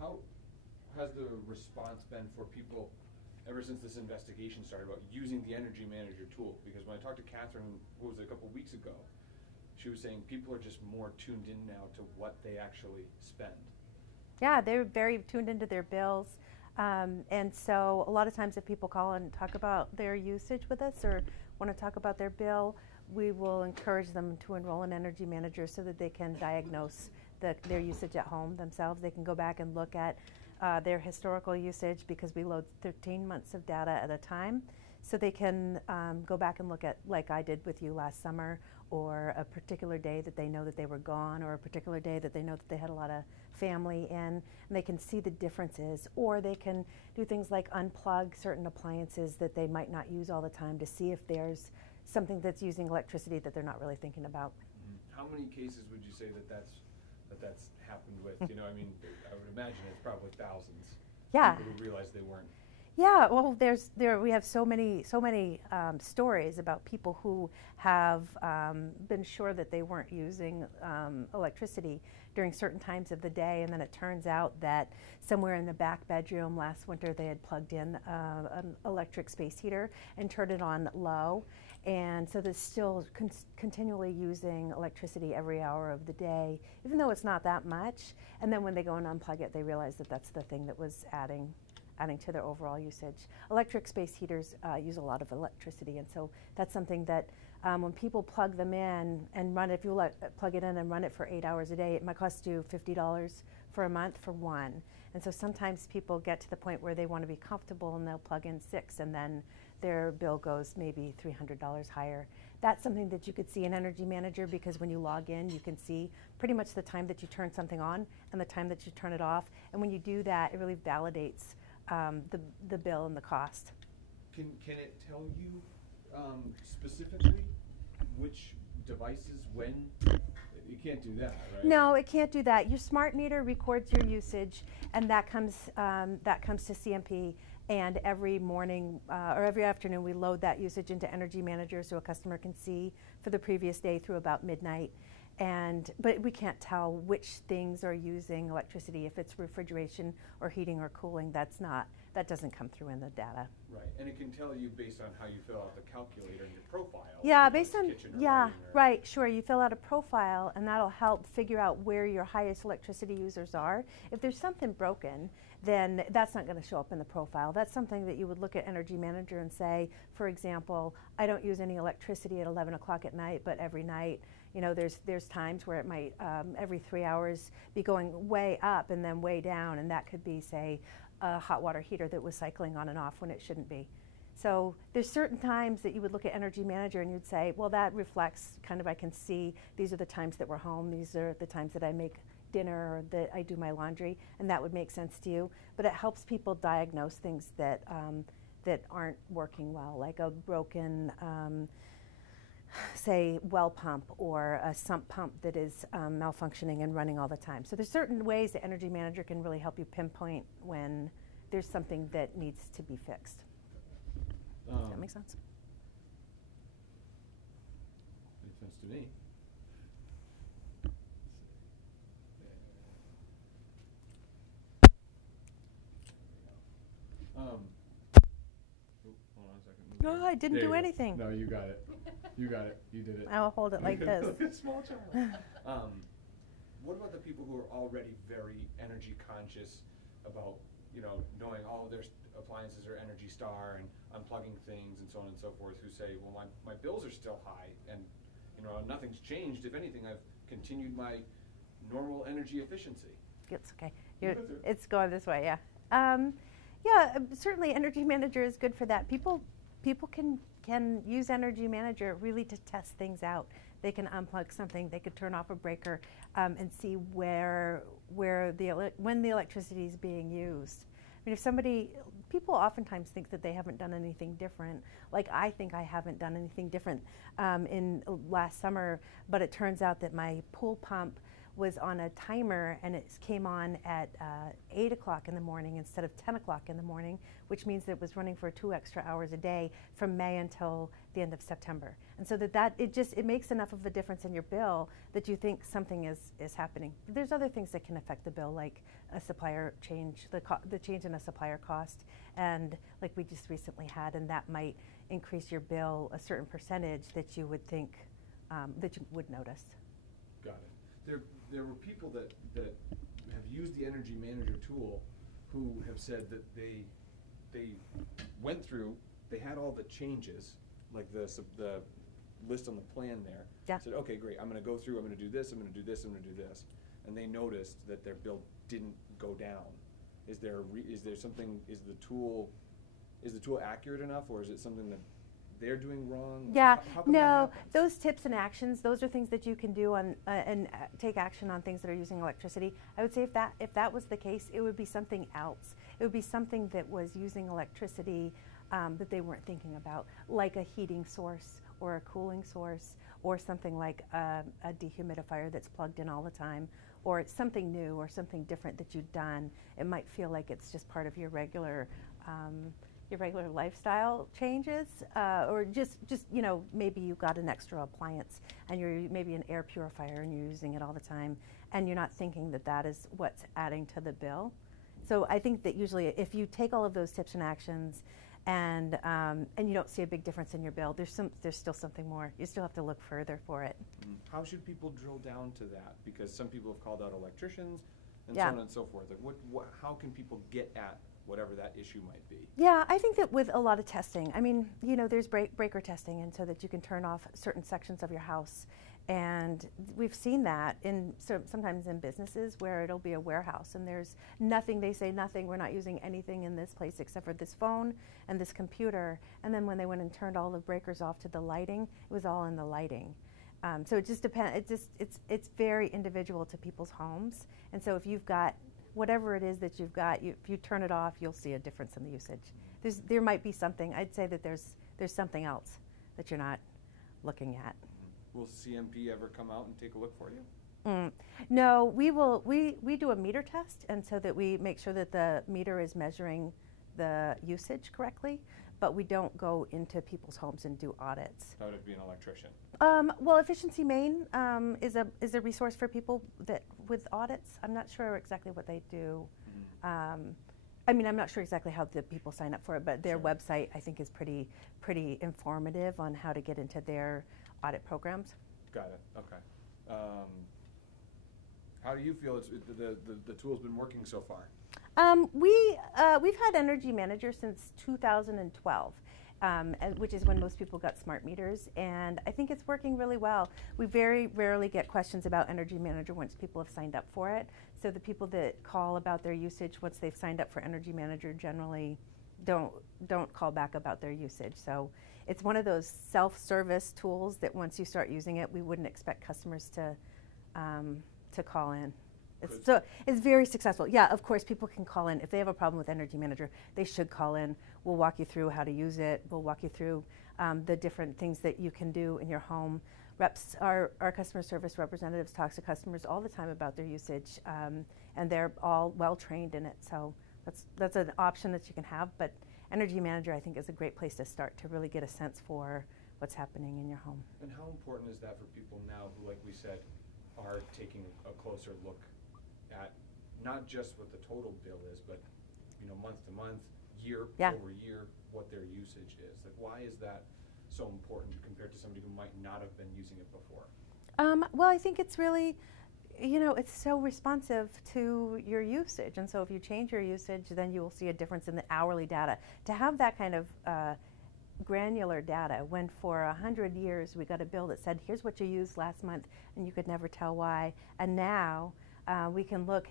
How has the response been for people ever since this investigation started about using the Energy Manager tool? Because when I talked to Catherine, what was it, a couple weeks ago, she was saying people are just more tuned in now to what they actually spend. Yeah, they're very tuned into their bills. And so a lot of times if people call and talk about their usage with us or want to talk about their bill, we will encourage them to enroll in Energy Manager so that they can diagnose their usage at home themselves. They can go back and look at their historical usage because we load 13 months of data at a time. So they can go back and look at, like I did with you last summer, or a particular day that they know that they were gone, or a particular day that they know that they had a lot of family in, and they can see the differences. Or they can do things like unplug certain appliances that they might not use all the time to see if there's something that's using electricity that they're not really thinking about. Mm-hmm. How many cases would you say that's happened with? You know, I mean, I would imagine it's probably thousands. Yeah. People who realized they weren't. Yeah, well, we have so many stories about people who have been sure that they weren't using electricity during certain times of the day, and then it turns out that somewhere in the back bedroom last winter they had plugged in an electric space heater and turned it on low, and so they're still continually using electricity every hour of the day, even though it's not that much. And then when they go and unplug it, they realize that that's the thing that was adding to their overall usage. Electric space heaters use a lot of electricity, and so that's something that when people plug them in and run it, if you plug it in and run it for 8 hours a day, it might cost you $50 for a month for one. And so sometimes people get to the point where they want to be comfortable and they'll plug in 6, and then their bill goes maybe $300 higher. That's something that you could see in Energy Manager, because when you log in, you can see pretty much the time that you turn something on and the time that you turn it off. And when you do that, it really validates the bill and the cost. Can it tell you specifically which devices when? You can't do that, right? No, it can't do that. Your smart meter records your usage, and that comes to CMP. And every morning or every afternoon, we load that usage into Energy Manager so a customer can see for the previous day through about midnight. But we can't tell which things are using electricity. If it's refrigeration or heating or cooling, that doesn't come through in the data. Right, and it can tell you based on how you fill out the calculator in your profile. Yeah, right, sure. You fill out a profile, and that'll help figure out where your highest electricity users are. If there's something broken, then that's not going to show up in the profile. That's something that you would look at Energy Manager and say, for example, I don't use any electricity at 11 o'clock at night, but every night, you know, there's times where it might every 3 hours be going way up and then way down, and that could be, say, a hot water heater that was cycling on and off when it shouldn't be. So there's certain times that you would look at Energy Manager and you'd say, well, that reflects kind of, I can see these are the times that we're home, these are the times that I make dinner or that I do my laundry, and that would make sense to you. But it helps people diagnose things that aren't working well, like a broken say well pump or a sump pump that is malfunctioning and running all the time. So there's certain ways that Energy Manager can really help you pinpoint when there's something that needs to be fixed. Does that make sense? Makes sense to me. Hold on a second. No, I didn't do anything. No, you got it. You got it. You did it. I'll hold it like this. Small child. What about the people who are already very energy conscious about, you know, knowing all of their appliances are Energy Star and unplugging things and so on and so forth, who say, well, my bills are still high and, you know, nothing's changed. If anything, I've continued my normal energy efficiency. It's okay. It's going this way, yeah. Yeah, certainly Energy Manager is good for that. People can use Energy Manager really to test things out. They can unplug something, they could turn off a breaker and see when the electricity is being used. I mean, people oftentimes think that they haven't done anything different. Like I think I haven't done anything different in last summer, but it turns out that my pool pump was on a timer, and it came on at 8 o'clock in the morning instead of 10 o'clock in the morning, which means that it was running for 2 extra hours a day from May until the end of September. And so it makes enough of a difference in your bill that you think something is happening. There's other things that can affect the bill, like a supplier change, the change in a supplier cost, and like we just recently had, and that might increase your bill a certain percentage that you would think that you would notice. Got it. There were people that have used the Energy Manager tool who have said that they went through, they had all the changes, like the list on the plan there. Yeah. Said, okay, great, I'm going to go through, I'm going to do this, I'm going to do this, I'm going to do this. And they noticed that their bill didn't go down. Is there something, is the tool accurate enough, or is it something that they're doing wrong? Yeah, how come no, those tips and actions, those are things that you can do on and take action on things that are using electricity. I would say if that was the case, it would be something else. It would be something that was using electricity that they weren't thinking about, like a heating source or a cooling source, or something like a dehumidifier that's plugged in all the time, or it's something new or something different that you've done. It might feel like it's just part of your regular lifestyle changes, or just maybe you got an extra appliance and you're maybe an air purifier and you're using it all the time, and you're not thinking that is what's adding to the bill. So I think that usually if you take all of those tips and actions and you don't see a big difference in your bill, there's still something more. You still have to look further for it. How should people drill down to that? Because some people have called out electricians and Yeah. so on and so forth. Like how can people get at whatever that issue might be? Yeah, I think that with a lot of testing, I mean, there's breaker testing, and so that you can turn off certain sections of your house. And we've seen that sometimes in businesses where it'll be a warehouse and there's nothing, they say nothing, we're not using anything in this place except for this phone and this computer. And then when they went and turned all the breakers off to the lighting, it was all in the lighting. So it just depends, it's very individual to people's homes. And so if you've got whatever it is that you've got, if you turn it off, you'll see a difference in the usage. There might be something, I'd say that there's something else that you're not looking at. Will CMP ever come out and take a look for you? No, we do a meter test, and so that we make sure that the meter is measuring the usage correctly, but we don't go into people's homes and do audits. That would be an electrician. Well, Efficiency Maine is a resource for people with audits. I'm not sure exactly what they do. I mean, I'm not sure exactly how the people sign up for it, but their website, I think, is pretty informative on how to get into their audit programs. Got it. Okay. How do you feel the tool's been working so far? We've had Energy Manager since 2012, which is when most people got smart meters, and I think it's working really well. We very rarely get questions about Energy Manager once people have signed up for it. So the people that call about their usage once they've signed up for Energy Manager generally don't call back about their usage. So it's one of those self-service tools that once you start using it, we wouldn't expect customers to call in. It's very successful. Yeah, of course, people can call in. If they have a problem with Energy Manager, they should call in. We'll walk you through how to use it. We'll walk you through the different things that you can do in your home. Our customer service representatives talk to customers all the time about their usage, and they're all well-trained in it. So that's an option that you can have. But Energy Manager, I think, is a great place to start to really get a sense for what's happening in your home. And how important is that for people now who, like we said, are taking a closer look at not just what the total bill is, but month to month, year over year, what their usage is? Like, why is that so important compared to somebody who might not have been using it before? Well, I think it's really, it's so responsive to your usage. And so if you change your usage, then you will see a difference in the hourly data. To have that kind of granular data, when for 100 years we got a bill that said, here's what you used last month, and you could never tell why. And now we can look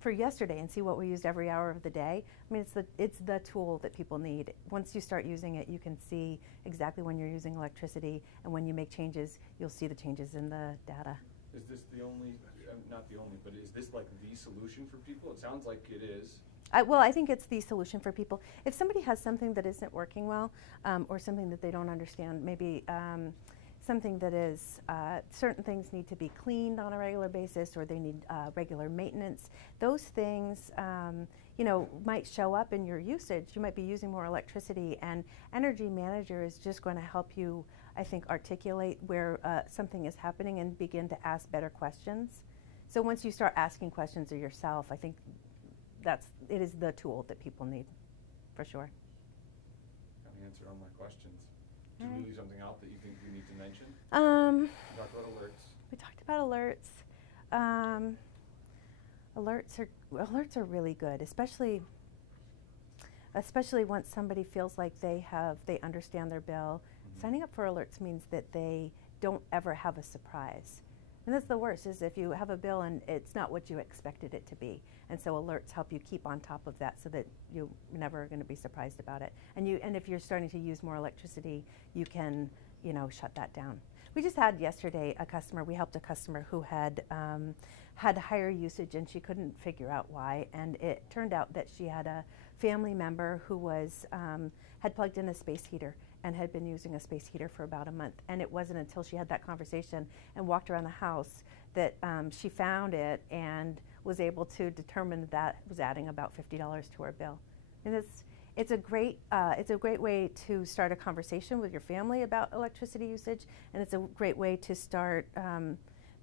for yesterday and see what we used every hour of the day. I mean, it's the tool that people need. Once you start using it, you can see exactly when you're using electricity, and when you make changes, you'll see the changes in the data. Is this the only, not the only, but is this like the solution for people? It sounds like it is. Well, I think it's the solution for people. If somebody has something that isn't working well, or something that they don't understand, maybe something that is, certain things need to be cleaned on a regular basis, or they need regular maintenance. Those things, you know, might show up in your usage. You might be using more electricity, and Energy Manager is just going to help you, I think, articulate where something is happening and begin to ask better questions. So once you start asking questions of yourself, I think it is the tool that people need, for sure. That answered all my questions. Did we leave something out that you think we need to mention? We Talked about alerts. We talked about alerts. Alerts are really good, especially once somebody feels like they understand their bill. Mm-hmm. Signing up for alerts means that they don't ever have a surprise. And that's the worst, is if you have a bill and it's not what you expected it to be. And so alerts help you keep on top of that so that you're never going to be surprised about it. And if you're starting to use more electricity, you can, you know, shut that down. We just had yesterday we helped a customer who had higher usage, and she couldn't figure out why. And it turned out that she had a family member who had plugged in a space heater and had been using a space heater for about a month. And it wasn't until she had that conversation and walked around the house that she found it and was able to determine that it was adding about $50 to her bill. And it's a great way to start a conversation with your family about electricity usage, and it's a great way to start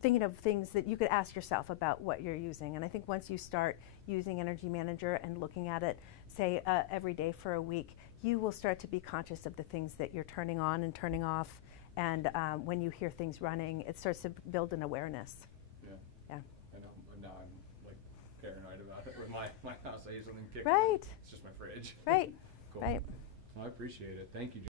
thinking of things that you could ask yourself about what you're using. And I think once you start using Energy Manager and looking at it, say every day for a week, you will start to be conscious of the things that you're turning on and turning off. And when you hear things running, it starts to build an awareness. Yeah. Yeah. I know, but now I'm like paranoid about it. With my house, I use something kick. Right. It's just my fridge. Right. Cool. Right. Well, I appreciate it. Thank you.